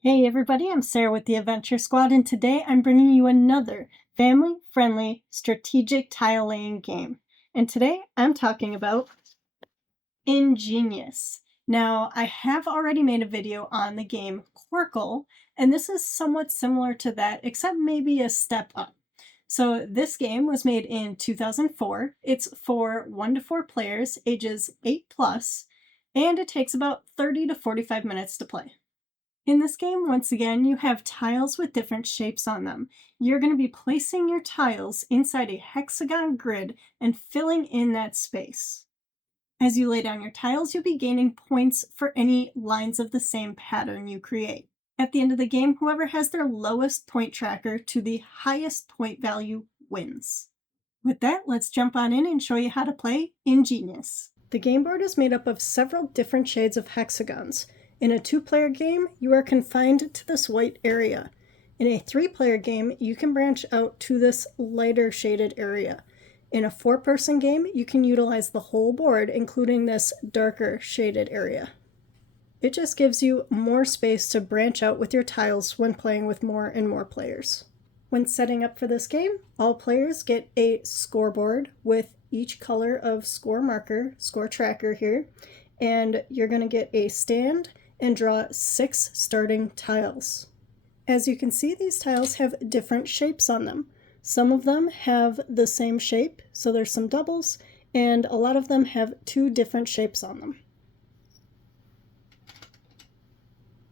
Hey everybody, I'm Sarah with the Adventure Squad, and today I'm bringing you another family-friendly strategic tile laying game. And today I'm talking about Ingenious. Now, I have already made a video on the game Quirkle, and this is somewhat similar to that, except maybe a step up. So this game was made in 2004. It's for 1 to 4 players, ages 8 plus, and it takes about 30 to 45 minutes to play. In this game, once again, you have tiles with different shapes on them. You're going to be placing your tiles inside a hexagon grid and filling in that space. As you lay down your tiles, you'll be gaining points for any lines of the same pattern you create. At the end of the game, whoever has their lowest point tracker to the highest point value wins. With that, let's jump on in and show you how to play Ingenious. The game board is made up of several different shades of hexagons. In a 2-player game, you are confined to this white area. In a 3-player game, you can branch out to this lighter shaded area. In a 4-person game, you can utilize the whole board, including this darker shaded area. It just gives you more space to branch out with your tiles when playing with more and more players. When setting up for this game, all players get a scoreboard with each color of score marker, score tracker here, and you're going to get a stand and draw 6 starting tiles. As you can see, these tiles have different shapes on them. Some of them have the same shape, so there's some doubles, and a lot of them have 2 different shapes on them.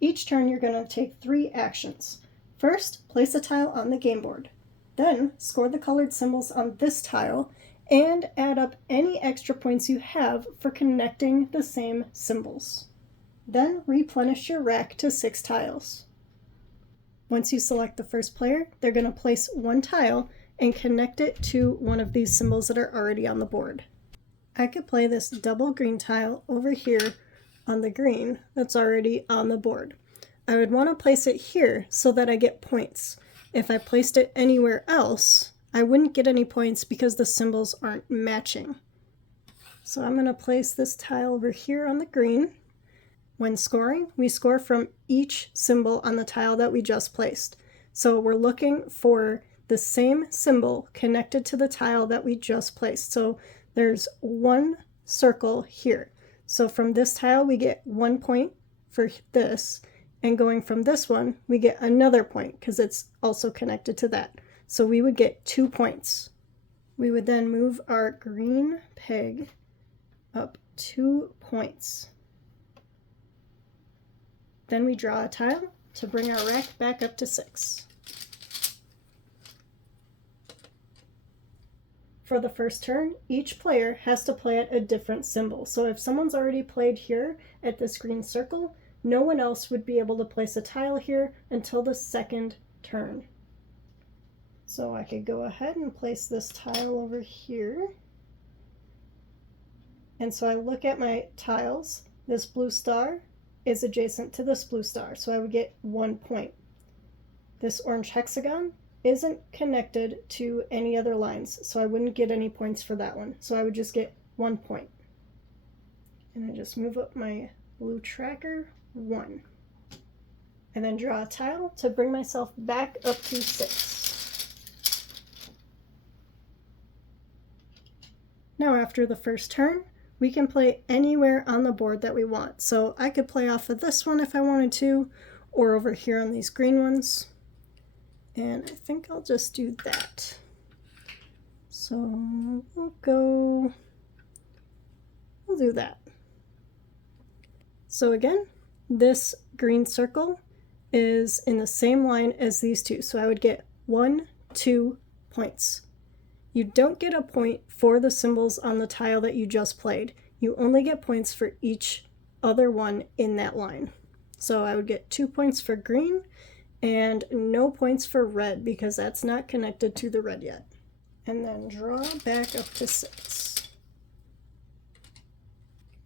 Each turn you're going to take 3 actions. First, place a tile on the game board. Then, score the colored symbols on this tile and add up any extra points you have for connecting the same symbols. Then replenish your rack to 6 tiles. Once you select the first player, they're going to place 1 tile and connect it to one of these symbols that are already on the board. I could play this double green tile over here on the green that's already on the board. I would want to place it here so that I get points. If I placed it anywhere else, I wouldn't get any points because the symbols aren't matching. So I'm going to place this tile over here on the green. When scoring, we score from each symbol on the tile that we just placed. So we're looking for the same symbol connected to the tile that we just placed. So there's 1 circle here. So from this tile, we get 1 point for this, and going from this one, we get another point because it's also connected to that. So we would get 2 points. We would then move our green peg up 2 points. Then we draw a tile to bring our rack back up to 6. For the first turn, each player has to play at a different symbol. So if someone's already played here at this green circle, no one else would be able to place a tile here until the second turn. So I could go ahead and place this tile over here. And so I look at my tiles. This blue star is adjacent to this blue star, so I would get 1 point. This orange hexagon isn't connected to any other lines, so I wouldn't get any points for that one. So I would just get 1 point. And I just move up my blue tracker 1. And then draw a tile to bring myself back up to 6. Now after the first turn, we can play anywhere on the board that we want. So I could play off of this one if I wanted to, or over here on these green ones. And I think I'll just do that. So we'll do that. So again, this green circle is in the same line as these two. So I would get 1, 2 points. You don't get a point for the symbols on the tile that you just played. You only get points for each other one in that line. So I would get 2 points for green and no points for red because that's not connected to the red yet. And then draw back up to 6.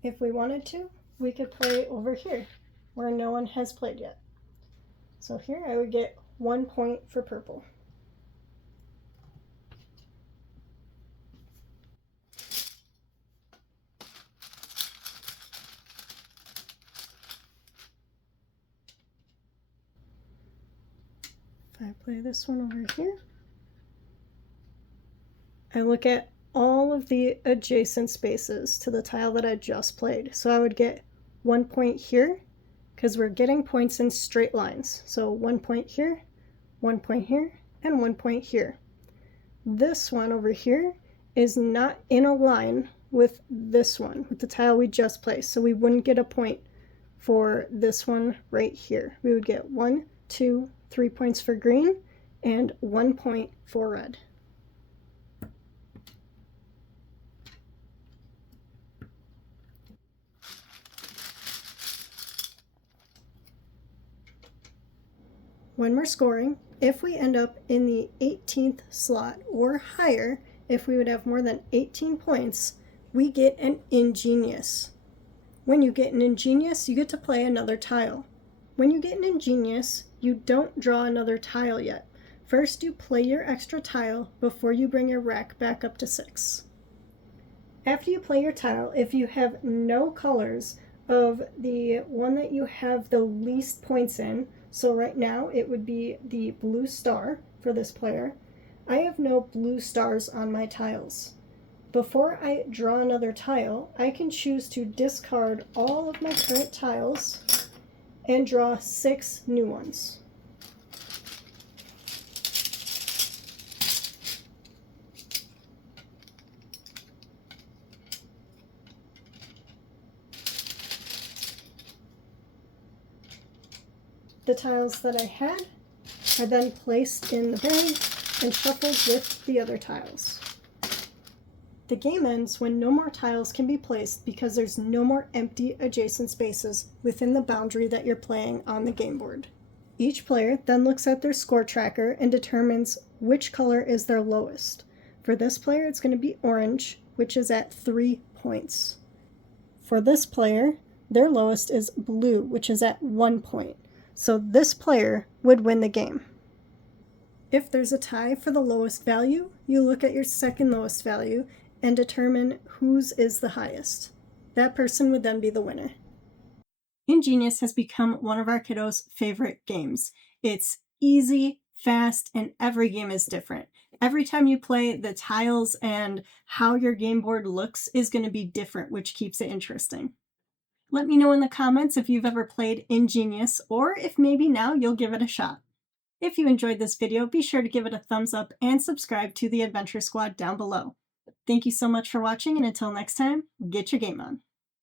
If we wanted to, we could play over here where no one has played yet. So here I would get 1 point for purple. If I play this one over here, I look at all of the adjacent spaces to the tile that I just played. So I would get 1 point here, because we're getting points in straight lines. So 1 point here, 1 point here, and 1 point here. This one over here is not in a line with this one, with the tile we just placed. So we wouldn't get a point for this one right here. We would get 1, 2, 3 points for green and 1 point for red. When we're scoring, if we end up in the 18th slot or higher, if we would have more than 18 points, we get an Ingenious. When you get an Ingenious, you get to play another tile. When you get an Ingenious, you don't draw another tile yet. First, you play your extra tile before you bring your rack back up to 6. After you play your tile, if you have no colors of the one that you have the least points in, so right now it would be the blue star for this player, I have no blue stars on my tiles. Before I draw another tile, I can choose to discard all of my current tiles and draw 6 new ones. The tiles that I had are then placed in the bag and shuffled with the other tiles. The game ends when no more tiles can be placed because there's no more empty adjacent spaces within the boundary that you're playing on the game board. Each player then looks at their score tracker and determines which color is their lowest. For this player, it's going to be orange, which is at 3 points. For this player, their lowest is blue, which is at 1 point. So this player would win the game. If there's a tie for the lowest value, you look at your second lowest value and determine whose is the highest. That person would then be the winner. Ingenious has become one of our kiddos' favorite games. It's easy, fast, and every game is different. Every time you play, the tiles and how your game board looks is going to be different, which keeps it interesting. Let me know in the comments if you've ever played Ingenious, or if maybe now you'll give it a shot. If you enjoyed this video, be sure to give it a thumbs up and subscribe to the Adventure Squad down below. Thank you so much for watching, and until next time, get your game on.